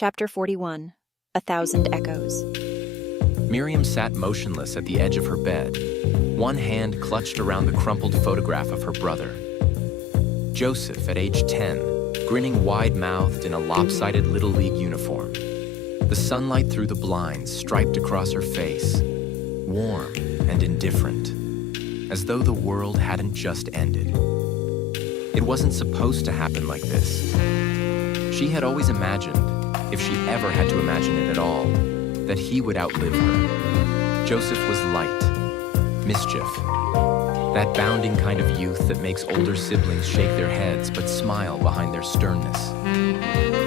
Chapter 41. A Thousand Echoes. Miriam sat motionless at the edge of her bed, one hand clutched around the crumpled photograph of her brother. Joseph, at age 10, grinning wide-mouthed in a lopsided Little League uniform. The sunlight through the blinds striped across her face, warm and indifferent, as though the world hadn't just ended. It wasn't supposed to happen like this. She had always imagined, if she ever had to imagine it at all, that he would outlive her. Joseph was light, mischief, that bounding kind of youth that makes older siblings shake their heads but smile behind their sternness.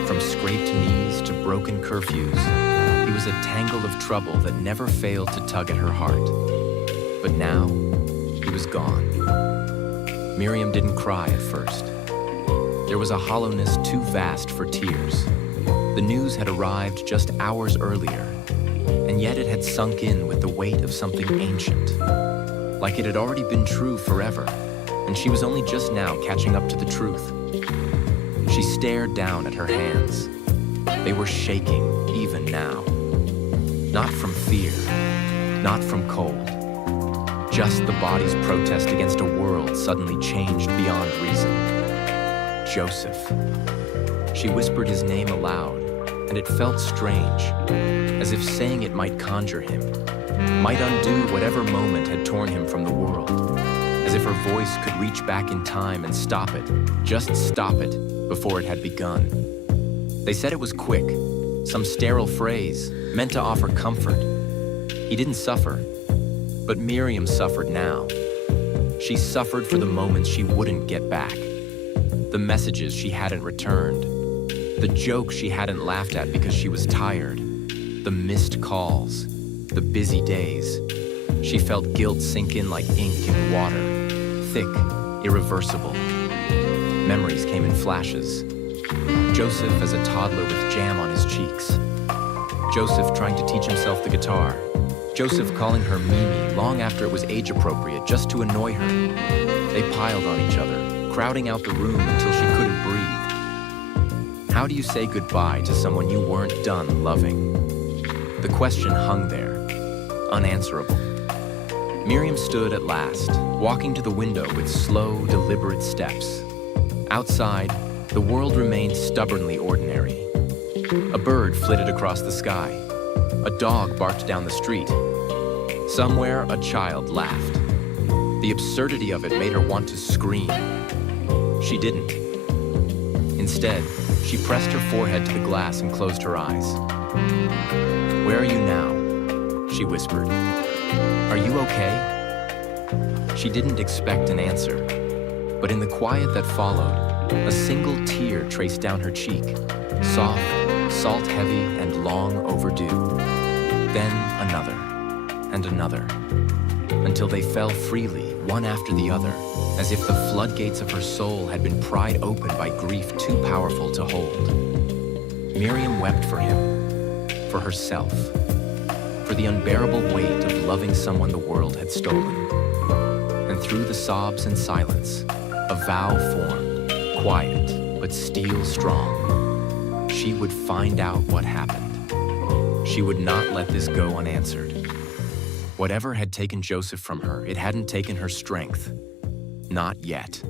From scraped knees to broken curfews, he was a tangle of trouble that never failed to tug at her heart. But now, he was gone. Miriam didn't cry at first. There was a hollowness too vast for tears. The news had arrived just hours earlier, and yet it had sunk in with the weight of something ancient. Like it had already been true forever, and she was only just now catching up to the truth. She stared down at her hands. They were shaking even now. Not from fear, not from cold. Just the body's protest against a world suddenly changed beyond reason. Joseph. She whispered his name aloud, and it felt strange, as if saying it might conjure him, might undo whatever moment had torn him from the world, as if her voice could reach back in time and stop it, just stop it, before it had begun. They said it was quick, some sterile phrase, meant to offer comfort. He didn't suffer, but Miriam suffered now. She suffered for the moments she wouldn't get back, the messages she hadn't returned, the jokes she hadn't laughed at because she was tired, the missed calls, the busy days. She felt guilt sink in like ink in water, thick, irreversible. Memories came in flashes. Joseph as a toddler with jam on his cheeks. Joseph trying to teach himself the guitar. Joseph calling her Mimi long after it was age-appropriate just to annoy her. They piled on each other, crowding out the room until she couldn't breathe. How do you say goodbye to someone you weren't done loving? The question hung there, unanswerable. Miriam stood at last, walking to the window with slow, deliberate steps. Outside, the world remained stubbornly ordinary. A bird flitted across the sky. A dog barked down the street. Somewhere, a child laughed. The absurdity of it made her want to scream. She didn't. Instead, she pressed her forehead to the glass and closed her eyes. "Where are you now?" she whispered. "Are you okay?" She didn't expect an answer, but in the quiet that followed, a single tear traced down her cheek, soft, salt-heavy, and long overdue. Then another, and another, until they fell freely, one after the other, as if the floodgates of her soul had been pried open by grief too powerful to hold. Miriam wept for him, for herself, for the unbearable weight of loving someone the world had stolen. And through the sobs and silence, a vow formed, quiet but steel strong. She would find out what happened. She would not let this go unanswered. Whatever had taken Joseph from her, it hadn't taken her strength. Not yet.